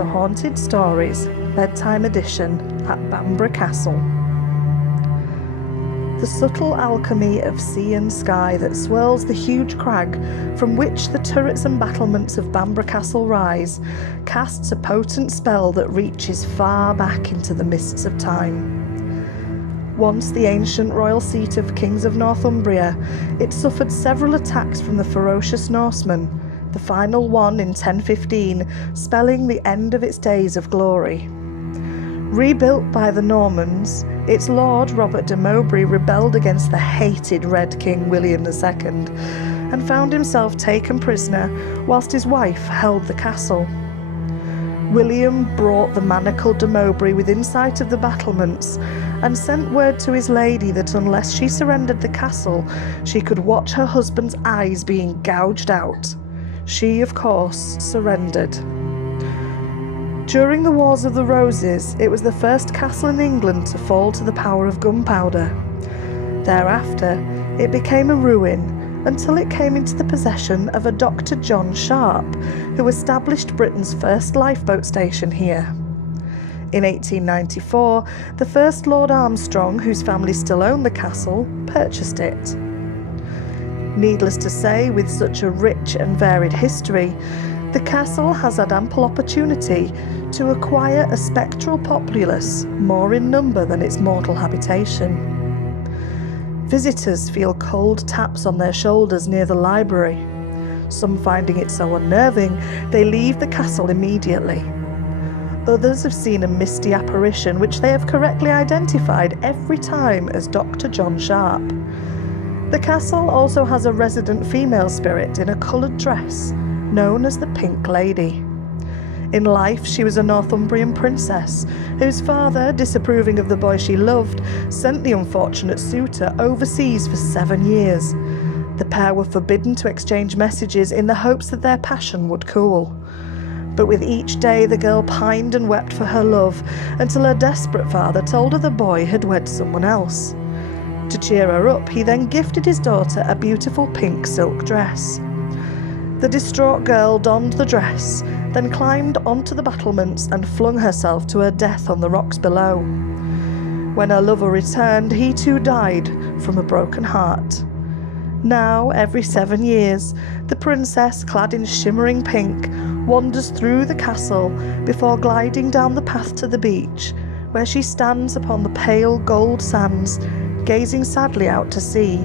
to Haunted Stories, Bedtime Edition at Bamburgh Castle. The subtle alchemy of sea and sky that swirls the huge crag from which the turrets and battlements of Bamburgh Castle rise casts a potent spell that reaches far back into the mists of time. Once the ancient royal seat of kings of Northumbria, it suffered several attacks from the ferocious Norsemen, the final one in 1015 spelling the end of its days of glory. Rebuilt by the Normans, its lord Robert de Mowbray rebelled against the hated Red King William II and found himself taken prisoner whilst his wife held the castle. William brought the manacled de Mowbray within sight of the battlements and sent word to his lady that unless she surrendered the castle, she could watch her husband's eyes being gouged out. She, of course, surrendered. During the Wars of the Roses, it was the first castle in England to fall to the power of gunpowder. Thereafter, it became a ruin until it came into the possession of a Dr. John Sharp, who established Britain's first lifeboat station here. In 1894, the first Lord Armstrong, whose family still owned the castle, purchased it. Needless to say, with such a rich and varied history, the castle has had ample opportunity to acquire a spectral populace more in number than its mortal habitation. Visitors feel cold taps on their shoulders near the library. Some finding it so unnerving, they leave the castle immediately. Others have seen a misty apparition which they have correctly identified every time as Dr. John Sharp. The castle also has a resident female spirit in a coloured dress, known as the Pink Lady. In life, she was a Northumbrian princess, whose father, disapproving of the boy she loved, sent the unfortunate suitor overseas for 7 years. The pair were forbidden to exchange messages in the hopes that their passion would cool. But with each day, the girl pined and wept for her love, until her desperate father told her the boy had wed someone else. To cheer her up, he then gifted his daughter a beautiful pink silk dress. The distraught girl donned the dress, then climbed onto the battlements and flung herself to her death on the rocks below. When her lover returned, he too died from a broken heart. Now, every 7 years, the princess, clad in shimmering pink, wanders through the castle before gliding down the path to the beach, where she stands upon the pale gold sands, gazing sadly out to sea,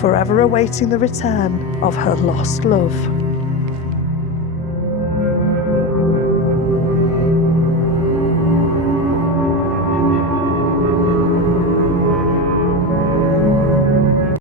forever awaiting the return of her lost love.